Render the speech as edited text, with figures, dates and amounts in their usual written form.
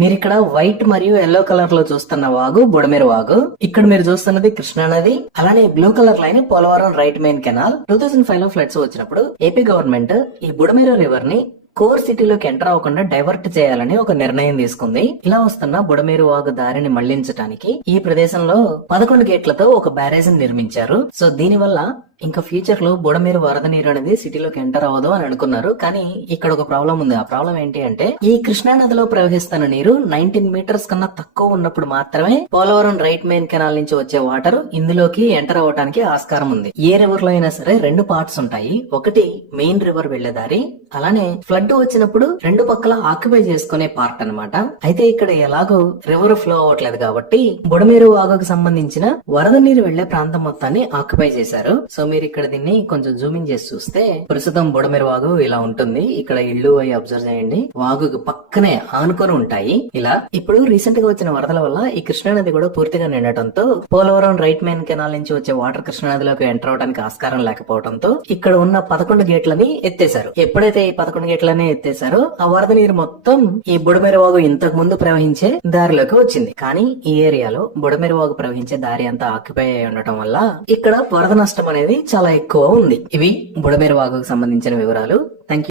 మీరు ఇక్కడ వైట్ మరియు ఎల్లో కలర్ లో చూస్తున్న వాగు బుడమేరు వాగు. ఇక్కడ మీరు చూస్తున్నది కృష్ణా నది. అలానే blue colour line Polavaram right main canal. 2005 లో ఫ్లడ్స్ వచ్చినప్పుడు ఏపీ గవర్నమెంట్ ఈ బుడమేరు రివర్ ని కోర్ సిటీలోకి ఎంటర్ అవ్వకుండా డైవర్ట్ చేయాలని ఒక నిర్ణయం తీసుకుంది. ఇలా వస్తున్న బుడమేరు వాగు దారిని మళ్లించడానికి ఈ ప్రదేశంలో 11 గేట్లతో ఒక బ్యారేజ్ నిర్మించారు. సో దీని వల్ల ఇంకా ఫ్యూచర్ లో బుడమేరు వరద నీరు అనేది సిటీలోకి ఎంటర్ అవ్వదు అని అనుకున్నారు. కానీ ఇక్కడ ఒక ప్రాబ్లం ఉంది. ఆ ప్రాబ్లం ఏంటి అంటే ఈ కృష్ణా నదిలో ప్రవహిస్తున్న నీరు 19 మీటర్స్ కన్నా తక్కువ ఉన్నప్పుడు మాత్రమే పోలవరం రైట్ మెయిన్ కెనాల్ నుంచి వచ్చే వాటర్ ఇందులోకి ఎంటర్ అవ్వడానికి ఆస్కారం ఉంది. ఏ రివర్ లో అయినా సరే 2 పార్ట్స్ ఉంటాయి. ఒకటి మెయిన్ రివర్ వెళ్లే దారి, అలానే ఫ్లడ్ వచ్చినప్పుడు 2 పక్కల ఆక్యుపై చేసుకునే పార్ట్ అన్నమాట. అయితే ఇక్కడ ఎలాగో రివర్ ఫ్లో అవ్వట్లేదు కాబట్టి బుడమేరు వాగుకు సంబంధించిన వరద నీరు వెళ్లే ప్రాంతం మొత్తాన్ని ఆక్యుపై చేశారు. సో మీరు ఇక్కడ దీన్ని కొంచెం జూమింగ్ చేసి చూస్తే ప్రస్తుతం బుడమేరు వాగు ఇలా ఉంటుంది. ఇక్కడ ఇల్లు అవి అబ్జర్వ్ చేయండి. వాగుకు పక్కనే ఆనుకొని ఉంటాయి. ఇలా ఇప్పుడు రీసెంట్ గా వచ్చిన వరదల వల్ల ఈ కృష్ణా నది కూడా పూర్తిగా నిండటంతో పోలవరం రైట్ మెయిన్ కెనాల్ నుంచి వచ్చే వాటర్ కృష్ణా నదిలోకి ఎంటర్ అవడానికి ఆస్కారం లేకపోవడంతో ఇక్కడ ఉన్న 11 గేట్లని ఎత్తేశారు. ఎప్పుడైతే ఈ 11 గేట్లని ఎత్తేసారో ఆ వరద నీరు మొత్తం ఈ బుడమేరు వాగు ఇంతకు ముందు ప్రవహించే దారిలోకి వచ్చింది. కానీ ఈ ఏరియాలో బుడమేరు వాగు ప్రవహించే దారి అంతా ఆక్యుపై అయి ఉండటం వల్ల ఇక్కడ వరద నష్టం అనేది చాలా ఎక్కువ ఉంది. ఇవి బుడమేరు వాగుకు సంబంధించిన వివరాలు. Thank you.